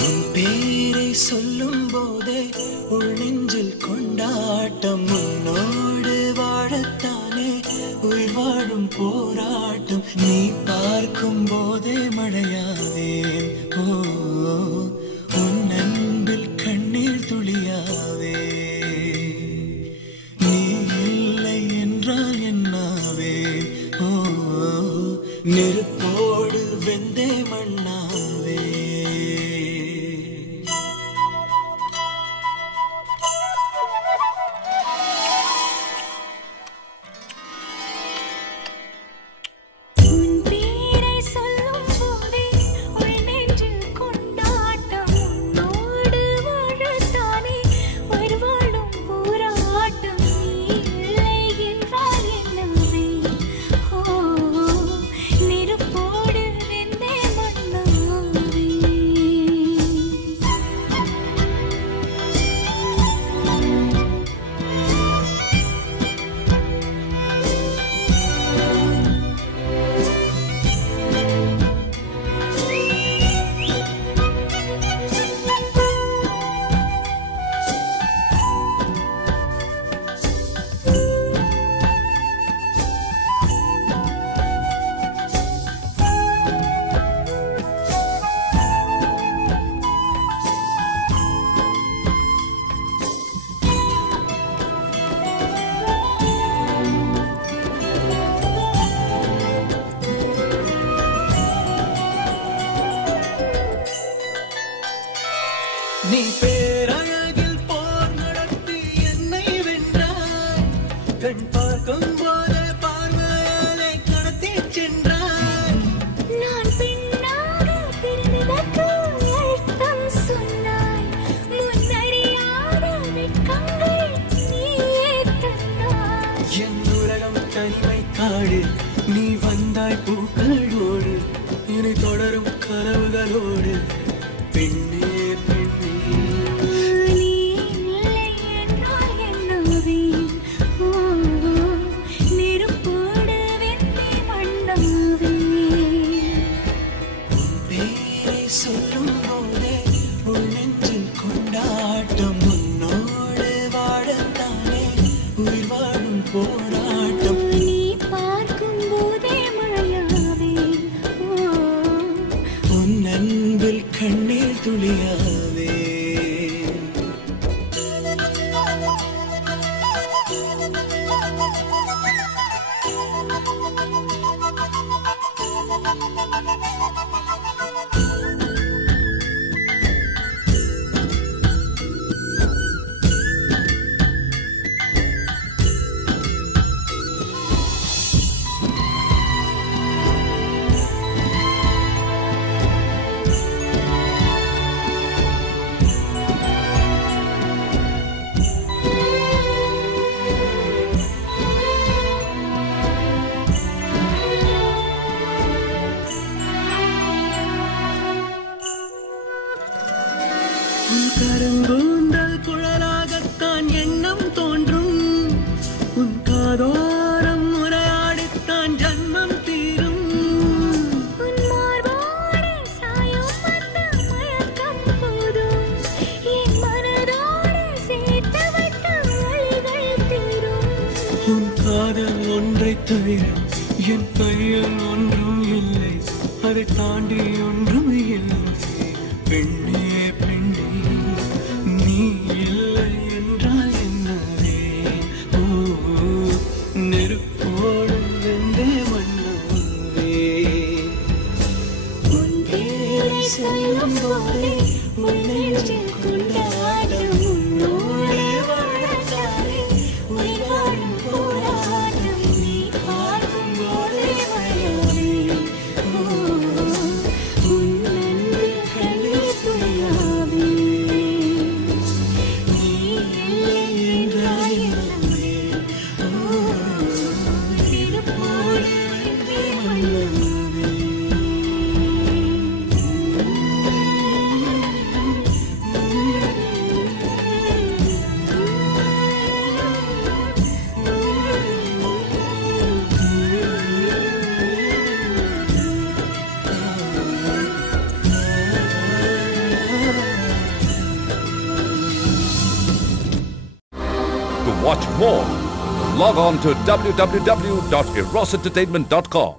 உன் பேரை சொல்லும் போதே உள் நெஞ்சில் கொண்டாட்டம் உன்னோடு வாழத்தானே உயிர் வாழும் போராட்டம் நீ பார்க்கும் போதே மழையாவேன் ஓ உன் அன்பில் கண்ணீர் துளியாவே நீ இல்லை என்றால் என்னாவே ஓ நெருப்போடு வெந்தே மண்ணாவே நீ பேரழகில் போர் நடத்தி என்னை வென்றாய் கண் பார்க்கும் போது பார்வையை கடத்தி சென்றாய் நான் பெண்ணாக பிறந்ததற்கு அர்த்தம் சொன்னாய் முன்னறியாத வெட்கங்கள் நீயே தந்தாய் என் உலகம் தனிமை காடு நீ வந்தாய் பூக்களோடு இனி தொடரும் கனவுகளோடு பெண்ணே சொல்லும் போதே உள் நெஞ்சில் கொண்டாட்டம் உன்னோடு வாழத்தானே உயிர் வாழும் போராட்டம் நீ பார்க்கும் போதே மழையாவே உன் அன்பில் கண்ணீர் துளியாவே கருங்கூந்தல் குழலாகத்தான் எண்ணம் தோன்றும் உன் காதோரம் உரையாடித்தான் ஜன்மம் தீரும் உன் மார்போடு சாயும் வந்த மயக்கம் போதும் என் மனதோடு சேர்த்து வைத்த வழிகள் தீரும் உன் காதல் ஒன்றை தவிர என் கையில் ஒன்றும் இல்லை அதை தாண்டி ஒன்றும் இல்லை பெண்ணே பெண்ணே நீ இல்லை என்றால் என்னவே ஓ நெருப்போடு வெந்தே மண்ணாவே உன் பேரை சொல்லும் போதே உன் நெஞ்சில் கொண்டாடும் உன்னோடு வாழத்தானே உயிர் வாழும் போராட்டம் நீ பார்க்கும் போதே மழையாவே உன் அன்பில் கண்ணீர் துளியாவே நீ இல்லை என்றால் என்னவே நெருப்போடு வெந்தே மண்ணாவே Watch more. Log on to www.erosentertainment.com.